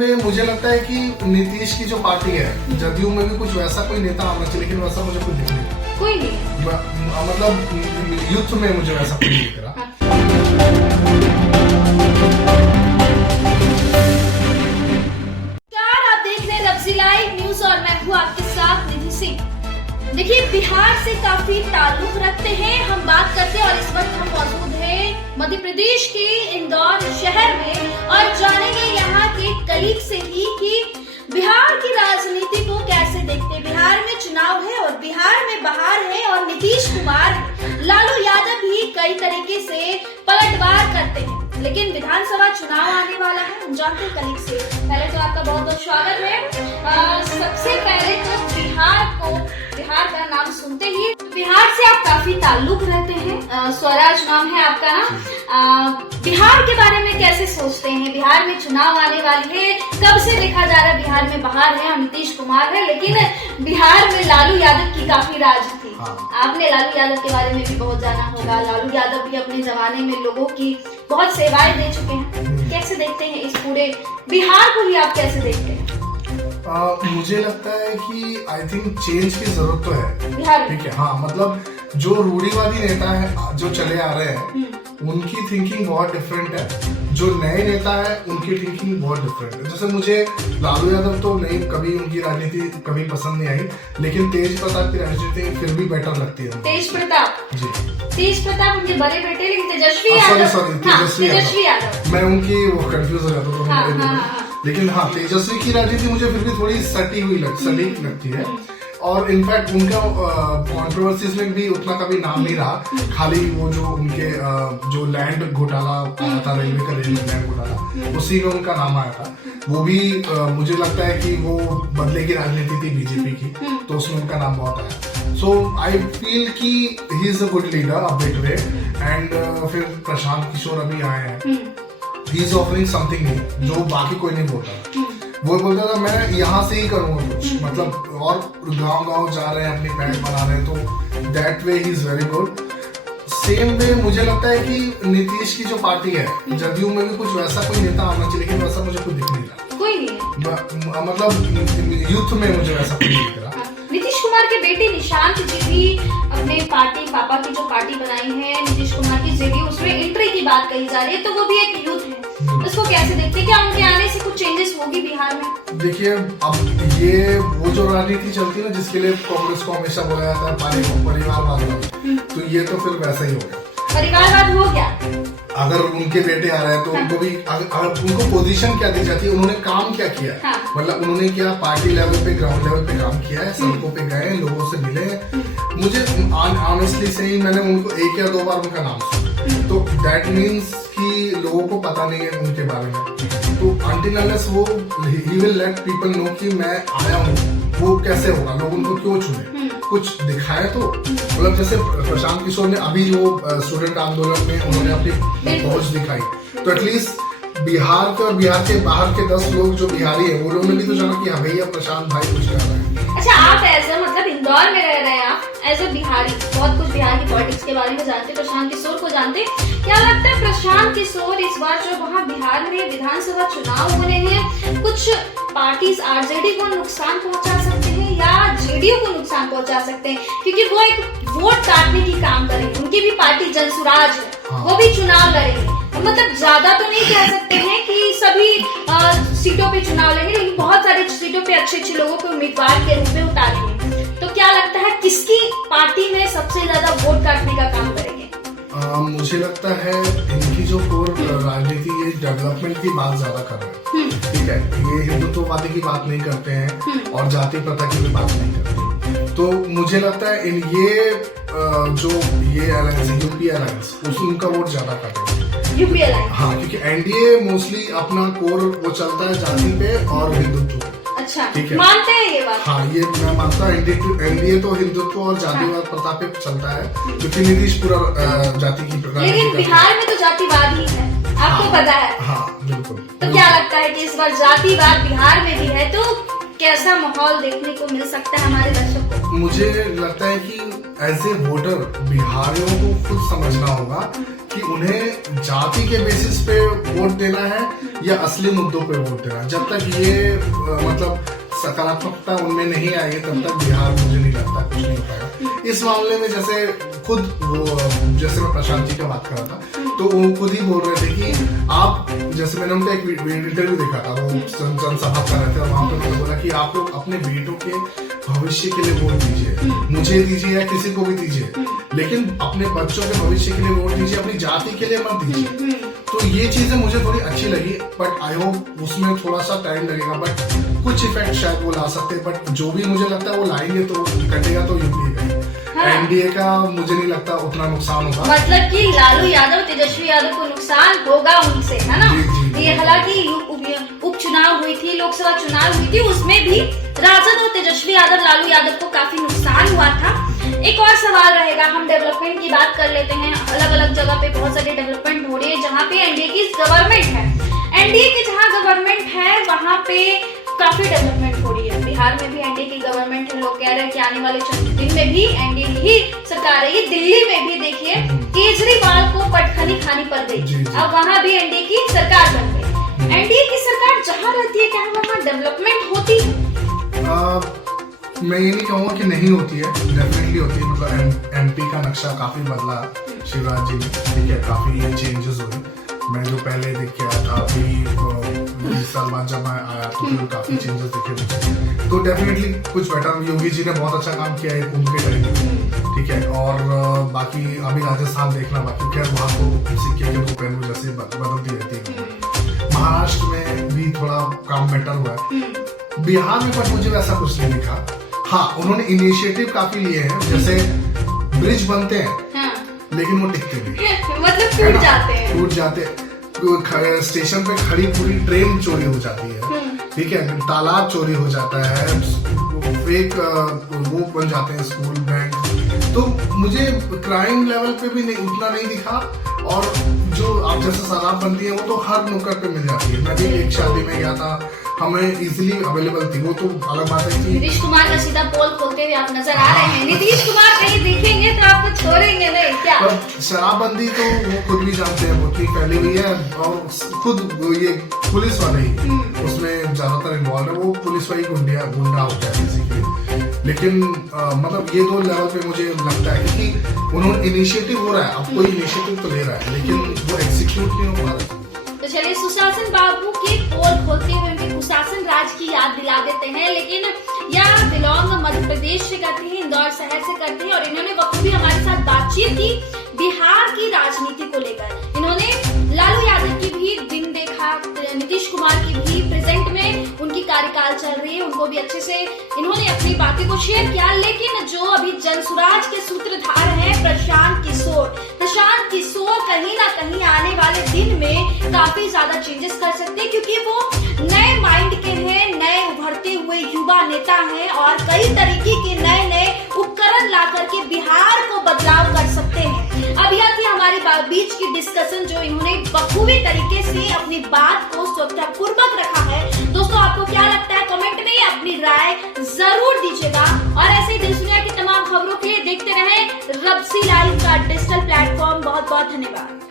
वे मुझे लगता है कि नीतीश की जो पार्टी है, जदयू में भी कुछ वैसा कोई नेता आना चाहिए, लेकिन वैसा मुझे कुछ दिख नहीं रहा। कोई नहीं, मतलब यूथ में मुझे वैसा कुछ दिख रहा। आप देख रहे हैं लफ्ज़ी लाइव न्यूज और मैं हूँ आपके साथ निधि सिंह। देखिए, बिहार से काफी ताल्लुक रखते हैं हम, बात करते हैं और इस वक्त हम मौजूद हैं मध्य प्रदेश के इंदौर शहर में और जानेंगे यहाँ के कलीग से ही कि बिहार की राजनीति को कैसे देखते हैं। बिहार में चुनाव है और बिहार में बहार है और नीतीश कुमार, लालू यादव भी कई तरीके से पलटवार करते हैं, लेकिन विधानसभा चुनाव आने वाला है। हम जानते हैं कलीग से। पहले तो आपका बहुत बहुत स्वागत है। सबसे पहले तो बिहार का नाम सुनते ही, बिहार से आप काफी ताल्लुक रहते हैं, स्वराज नाम है आपका ना। बिहार के बारे में कैसे सोचते हैं? बिहार में चुनाव आने वाली है, कब से देखा जा रहा है बिहार में बहार है और नीतीश कुमार है, लेकिन बिहार में लालू यादव की काफी राज थी। आपने लालू यादव के बारे में भी बहुत जाना होगा। लालू यादव भी अपने जमाने में लोगों की बहुत सेवाएं दे चुके हैं। कैसे देखते हैं इस पूरे बिहार को ही, आप कैसे देखते हैं? मुझे लगता है कि आई थिंक चेंज की जरूरत तो है बिहार, ठीक है। हाँ, मतलब जो रूढ़िवादी नेता है जो चले आ रहे हैं उनकी थिंकिंग बहुत डिफरेंट है, जो नए नेता है उनकी थिंकिंग बहुत डिफरेंट है। जैसे मुझे लालू यादव तो नहीं, कभी उनकी राजनीति कभी पसंद नहीं आई, लेकिन तेज प्रताप की राजनीति फिर भी बेटर लगती है। तेज प्रताप उनके बड़े बेटे, लेकिन तेजस्वी यादव, मैं उनकी वो कंफ्यूज हो जाता हूँ। लेकिन हाँ, तेजस्वी की राजनीति मुझे फिर भी थोड़ी सटीक लगती है और इनफैक्ट उनका कंट्रोवर्सीज में भी उतना कभी नाम नहीं रहा। खाली वो जो उनके जो लैंड घोटाला आया था, रेलवे लैंड घोटाला, उसी में उनका नाम आया था। वो भी मुझे लगता है कि वो बदले की राजनीति थी बीजेपी की, तो उसमें उनका नाम बहुत आया। सो आई फील कि he is a good leader, a big way. And फिर प्रशांत किशोर अभी आए हैं, he is offering something new जो बाकी कोई नहीं बोलता। वो बोलता था मैं यहाँ से ही करूंगा कुछ, मतलब और गांव जा रहे हैं, अपनी पैठ बना रहे हैं, तो that way he is very good. Same way मुझे लगता है कि नीतीश की जो पार्टी है, जदयू में भी कुछ वैसा कोई नेता आना चाहिए, लेकिन वैसा मुझे कुछ दिख नहीं रहा। कोई नहीं, मतलब यूथ में मुझे वैसा कुछ दिख रहा। नीतीश कुमार के बेटे निशांत जी भी अपने पापा की जो पार्टी बनाई है नीतीश कुमार की जेडीयू, उसमें एंट्री की बात कही जा रही है, तो वो भी एक यूथ है। उसको कैसे देखते हैं? क्या उनके आने से कुछ चेंजेस होगी बिहार में? देखिए, अब ये वो जो राजनीति चलती है ना, जिसके लिए कांग्रेस को हमेशा बोला जाता है परिवारवाद, तो ये तो फिर वैसा ही होगा। परिवारवाद हो गया। अगर उनके बेटे आ रहे हैं तो उनको भी, अगर उनको पोजीशन क्या दी जाती है, उन्होंने काम क्या किया, मतलब उन्होंने क्या पार्टी लेवल पे, ग्राउंड लेवल पे काम किया है, सड़कों पे गए, लोगों से मिले। मुझे ऑनेस्टली से ही मैंने उनको 1 या 2 बार उनका नाम सुना, तो दैट मीन्स कि लोगों को पता नहीं है उनके बारे में। तो until unless वो he will let people know कि मैं आया हूँ, वो कैसे होगा, लोग उनको क्यों चुने, कुछ दिखाए तो। मतलब जैसे प्रशांत किशोर ने अभी जो स्टूडेंट आंदोलन में उन्होंने अपनी पहुंच दिखाई, तो एटलीस्ट बिहार के और बिहार के बाहर के 10 लोग जो बिहारी है, वो लोगों ने भी तो जाना कि हाँ भैया प्रशांत भाई कुछ कर रहे हैं। अच्छा, आप ऐसा मतलब इंदौर में रह रहे हैं, आप एज अ बिहारी बहुत कुछ बिहार की पॉलिटिक्स के बारे में जानते, प्रशांत किशोर को जानते, क्या लगता है प्रशांत किशोर इस बार जो वहाँ बिहार में विधानसभा चुनाव होने हैं, कुछ पार्टीज आरजेडी को नुकसान पहुंचा सकते हैं या जेडीयू को नुकसान पहुंचा सकते हैं? क्योंकि वो एक वोट काटने की काम करेंगे, उनकी भी पार्टी जनसुराज है, वो भी चुनाव लड़ेंगे। मतलब ज्यादा तो नहीं कह सकते हैं कि सभी सीटों पे चुनाव लड़ेंगे, लेकिन बहुत सारी सीटों पे अच्छे लोगों को उम्मीदवार के रूप में उतारेंगे। तो क्या लगता है किसकी पार्टी में सबसे ज्यादा वोट काटने का काम करेंगे? मुझे लगता है इनकी जो कोर राजनीति, ये डेवलपमेंट की बात ज्यादा कर रहे हैं, ठीक है। ये हिंदुत्ववादी की बात नहीं करते हैं और जाति प्रथा की भी बात नहीं करते। तो मुझे लगता है जो ये अलायंस, यूपी अलायंस, उनका वोट ज्यादा काटेगा। यूपी अलायंस, हाँ, क्योंकि एनडीए मोस्टली अपना कोर वो चलता है जाति पे और हिंदुत्व। अच्छा, ठीक है, मानते हैं ये बात? हाँ, ये मैं मानता हूँ। एनडीए तो हिंदुत्व और जातिवाद प्रथा पे चलता है, क्योंकि नीतीश पूरा जाति की प्रथा। लेकिन बिहार में तो जातिवाद ही है, आपको पता है। हाँ, बिल्कुल। तो क्या लगता है कि इस बार जातिवाद बिहार में भी है, तो कैसा माहौल देखने को मिल सकता है हमारे दर्शकों को? मुझे लगता है कि एज ए वोटर बिहारियों को खुद समझना होगा कि उन्हें जाति के बेसिस पे वोट देना है या असली मुद्दों पे वोट देना है। जब तक ये मतलब सकारात्मकता उनमें नहीं आएगी तब तक बिहार मुझे नहीं लगता कुछ नहीं हो पाएगा। इस मामले में जैसे खुद वो जैसे मैं प्रशांत जी का बात कर रहा था तो वो खुद ही बोल रहे थे कि आप जैसे मैंने उनका एक इंटरव्यू देखा था, वो जनसभा कर रहे थे और वहां पर उन्होंने बोला कि आप लोग अपने बेटों के भविष्य के लिए वोट दीजिए, मुझे दीजिए या किसी को भी दीजिए, लेकिन अपने बच्चों के भविष्य के लिए वोट दीजिए, अपनी जाति के लिए मत दीजिए। तो ये चीजें मुझे थोड़ी अच्छी लगी, बट आई होप उसमें थोड़ा सा टाइम लगेगा, बट कुछ इफेक्ट शायद वो ला सकते हैं। बट जो भी मुझे लगता है वो लाएंगे तो कटेगा तो यूपीए का ही। एनडीए का मुझे नहीं लगता उतना नुकसान होगा। मतलब कि लालू यादव तेजस्वी यादव को नुकसान होगा उनसे, है ना? ये हालांकि उपचुनाव हुई थी, लोकसभा चुनाव हुई थी, उसमें भी राजद और तेजस्वी यादव लालू यादव को काफी नुकसान हुआ था। एक और सवाल रहेगा, हम डेवलपमेंट की बात कर लेते हैं। अलग अलग जगह पे बहुत सारी डेवलपमेंट हो रही है जहाँ पे एनडीए की गवर्नमेंट है। एनडीए की जहाँ गवर्नमेंट है वहाँ पे काफी डेवलपमेंट हो रही है। बिहार में भी एनडीए की गवर्नमेंट है, लोग कह रहे हैं कि आने वाले चंद दिन में भी एनडीए ही सरकार है। दिल्ली में भी देखिए केजरीवाल को पटखनी खानी पड़ गई, अब वहाँ भी एनडीए की सरकार बन गई। एनडीए की सरकार जहाँ रहती है क्या वहाँ डेवलपमेंट होती है? मैं ये नहीं कहूँगा कि नहीं होती है, डेफिनेटली होती है। मतलब एमपी का नक्शा काफी बदला शिवराज जी ने, ठीक है, काफी चेंजेस हुए। मैं जो पहले देख के आया था, अभी 20 साल बाद जब मैं आया तो फिर काफी चेंजेस दिखे मुझे। तो डेफिनेटली कुछ बेटर, योगी जी ने बहुत अच्छा काम किया है कुंभ के टाइम, ठीक है। और बाकी अभी राजस्थान देखना बाकी, खैर वहाँ तो सिक्के के दो पहलू जैसे बदलती रहती है। महाराष्ट्र में भी थोड़ा काम बेटर हुआ है। बिहार में पर मुझे वैसा कुछ नहीं दिखा। हाँ, उन्होंने इनिशिएटिव काफी लिए हैं, जैसे ब्रिज बनते हैं लेकिन वो टिकते नहीं, मतलब टूट जाते हैं। स्टेशन पे खड़ी पूरी ट्रेन चोरी हो जाती है, ठीक है, तालाब चोरी हो जाता है, फेक वो बन जाते हैं स्कूल, बैंक। तो मुझे क्राइम लेवल पे भी नहीं उतना नहीं दिखा। और जो आप जैसे शराब बनती है वो तो हर नुक्कड़ पे मिल जाती है। मैं भी एक शादी में गया था, हमें इजीली अवेलेबल थी, वो तो अलग बात है कि नीतीश कुमार का सीधा पोल खोलते हुए आप नजर आ रहे हैं। नीतीश कुमार कहीं दिखेंगे तो आपको छोड़ेंगे नहीं क्या? शराबबंदी तो वो खुद भी जानते हैं बहुत ही फैली हुई है, और खुद ये पुलिस वाले ही उसमें ज्यादातर इन्वॉल्व है। वो पुलिस वाली गुंडा हो गया बेसिकली। लेकिन मतलब ये दो लेवल पे मुझे लगता है कि उन्होंने इनिशिएटिव हो रहा है, अब कोई इनिशिएटिव तो ले रहा है लेकिन वो एग्जीक्यूट नहीं हो पा रहा है। तो चलिए सुशासन बाबू के पोल खोलते हुए उनके कुशासन राज की याद दिला देते हैं। लेकिन यह बिलोंग मध्य प्रदेश से करते हैं, इंदौर शहर से करते हैं, और इन्होंने बखूबी हमारे साथ बातचीत की बिहार की राजनीति को लेकर। इन्होंने लालू यादव की भी दिन देखा, नीतीश कुमार की भी प्रेजेंट में उनकी कार्यकाल चल रही है, उनको भी अच्छे से इन्होंने अपनी बातें को शेयर किया। लेकिन जो अभी जनसुराज के सूत्रधार हैं प्रशांत किशोर कहीं ना कहीं आने वाले दिन में काफी ज्यादा चेंजेस कर सकते हैं, क्योंकि वो नए माइंड के हैं, नए उभरते हुए युवा नेता हैं और कई तरीके के नए उपकरण ला करके बिहार को बदलाव कर सकते हैं। अब यह थी हमारे बीच की डिस्कशन, जो इन्होंने बखूबी तरीके से अपनी बात को सुरक्षापूर्वक रखा है। दोस्तों, आपको क्या लगता है कमेंट में अपनी राय जरूर दीजिएगा, और ऐसे ही देश दुनिया की तमाम खबरों के लिए देखते रहें रब्सी लाइव का डिजिटल प्लेटफॉर्म। बहुत बहुत धन्यवाद।